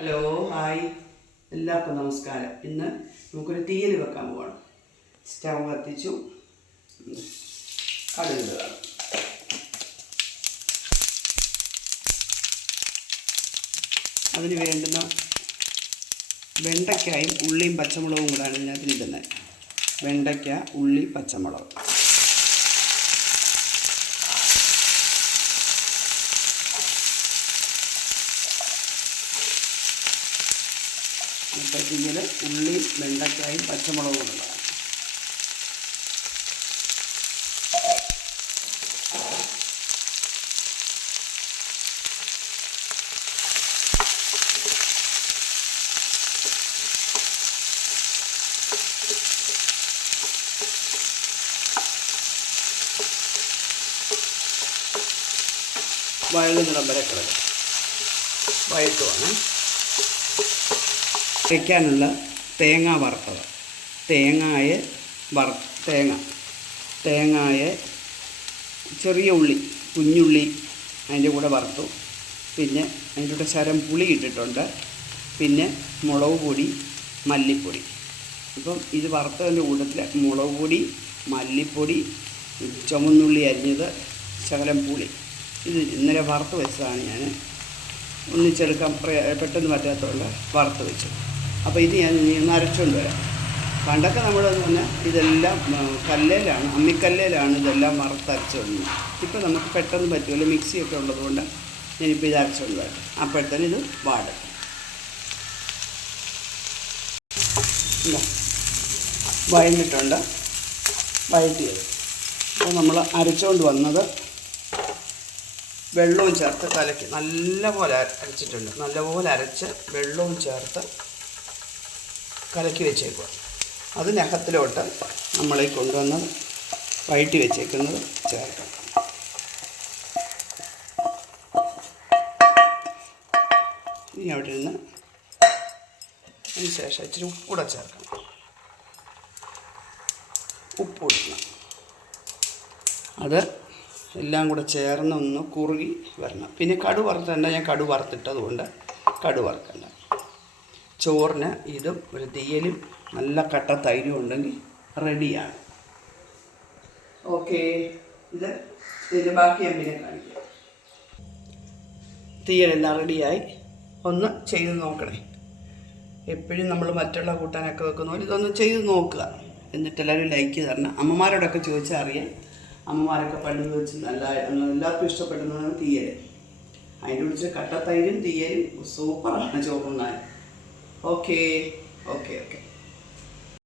Hello hi എല്ലാവർക്കും നമസ്കാരം. ഇന്ന് നമുക്കൊരു തീയൽ വെക്കാൻ പോവാണ്. സ്റ്റവ് കത്തിച്ചു. കടുക് അതിന് വേണ്ടുന്ന വെണ്ടയ്ക്കായും ഉള്ളിയും പച്ചമുളകും കൂടാണ് ഇതിനകത്ത് ഇടുന്നത്. വെണ്ടയ്ക്ക ഉള്ളി പച്ചമുളക്. അപ്പോൾ ഉള്ളി വെണ്ടയ്ക്കായും പച്ചമുളകും ഉള്ളതാണ് നിറം വരെ കിടക്കും വയറ്റുമാണ് വയ്ക്കാനുള്ള തേങ്ങ വറുത്തത്. തേങ്ങായ വറ തേങ്ങ തേങ്ങായ ചെറിയ ഉള്ളി കുഞ്ഞുള്ളി അതിന്റെ കൂടെ വറുത്തു. പിന്നെ അതിന്റെ കൂടെ ശരം പുളി ഇട്ടിട്ടുണ്ട്. പിന്നെ മുളക് പൊടി മല്ലിപ്പൊടി. ഇപ്പം ഇത് വറുത്തതിന്റെ കൂട്ടത്തിൽ മുളക് പൊടി മല്ലിപ്പൊടി ചുമന്നുള്ളി അരിഞ്ഞത് ശകലം പുളി. ഇത് ഇന്നലെ വറുത്ത് വെച്ചതാണ് ഞാൻ. ഒന്നിച്ചെടുക്കാൻ പെട്ടെന്ന് പറ്റാത്തതുകൊണ്ട് വറുത്ത് വെച്ചു. അപ്പോൾ ഇത് ഞാൻ നരച്ചുകൊണ്ട് വരാം. പണ്ടൊക്കെ നമ്മൾ പറഞ്ഞാൽ ഇതെല്ലാം കല്ലേലാണ് അമ്മിക്കല്ലേലാണ് ഇതെല്ലാം വറുത്തരച്ച് വന്നത്. ഇപ്പോൾ നമുക്ക് പെട്ടെന്ന് പറ്റുമല്ലോ മിക്സിയൊക്കെ ഉള്ളതുകൊണ്ട് ഞാനിപ്പോൾ ഇത് അരച്ചുകൊണ്ട് വരാം. അപ്പോഴത്തേന് ഇത് വാടും. വഴഞ്ഞിട്ടുണ്ട് വഴറ്റിയത്. അപ്പോൾ നമ്മൾ അരച്ചുകൊണ്ട് വന്നത് വെള്ളവും ചേർത്ത് കലക്കി. നല്ലപോലെ അരച്ചിട്ടുണ്ട്. നല്ലപോലെ അരച്ച് വെള്ളവും ചേർത്ത് കലക്കി വെച്ചേക്കുക. അതിനകത്തിലോട്ട് നമ്മളീ കൊണ്ടുവന്ന് വഴറ്റി വെച്ചേക്കുന്നത് ചേർക്കണം ഇനി അവിടെ നിന്ന് അതിന് ശേഷം ഇച്ചിരി ഉപ്പൂടെ ചേർക്കണം. ഉപ്പ് അത് എല്ലാം കൂടെ ചേർന്ന് ഒന്ന് കുറുകി വരണം. പിന്നെ കടു വറുത്തണ്ട ഞാൻ കടു വറുത്തിട്ടതുകൊണ്ട് കടു വറുക്കണ്ട ചോറിന് ഇതും ഒരു തീയലും നല്ല കട്ട തൈരും ഉണ്ടെങ്കിൽ റെഡിയാണ്. ഓക്കെ. ഇത് ഇതിന്റെ ബാക്കി ഞാൻ കാണിക്കാം. തീയലെല്ലാം റെഡിയായി. ഒന്ന് ചെയ്ത് നോക്കണേ. എപ്പോഴും നമ്മൾ മറ്റുള്ള കൂട്ടാനൊക്കെ വെക്കുന്ന പോലെ ഇതൊന്ന് ചെയ്ത് നോക്കുക. എന്നിട്ട് എല്ലാവരും ലൈക്ക് തരണം. അമ്മമാരോടൊക്കെ ചോദിച്ചാൽ അറിയാം. അമ്മമാരൊക്കെ പണ്ട് വെച്ച് നല്ല എല്ലാവർക്കും ഇഷ്ടപ്പെടുന്നതാണ് തീയൽ അതിന്റെ കട്ട തൈരും തീയലും സൂപ്പറാണ് ചോറുണ്ണാൻ. Okay okay okay